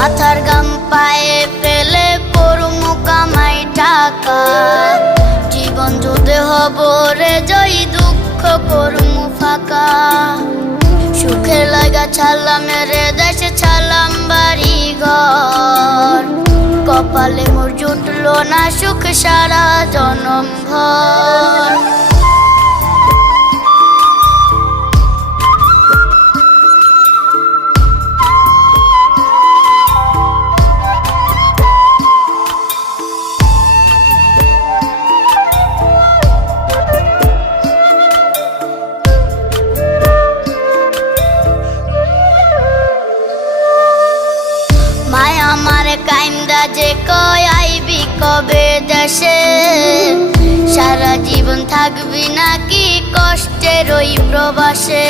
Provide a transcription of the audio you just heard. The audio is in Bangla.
মাথার গাম পায়ে ফেলে করমু কামাই টাকা, জীবন যুদ্ধে হব রে জয়, দুঃখ করমু ফাঁকা। সুখের লাগা ছাড়লাম রে দেশে, ছাড়লাম বাড়ি ঘর, কপালে মোর জুটলো না সুখ সারা জনম ভর। মায়া আমারে কাইন্দা যে কয় আইবি কবে দেশে, সারা জীবন থাকবি নাকি কষ্টের ওই প্রবাসে।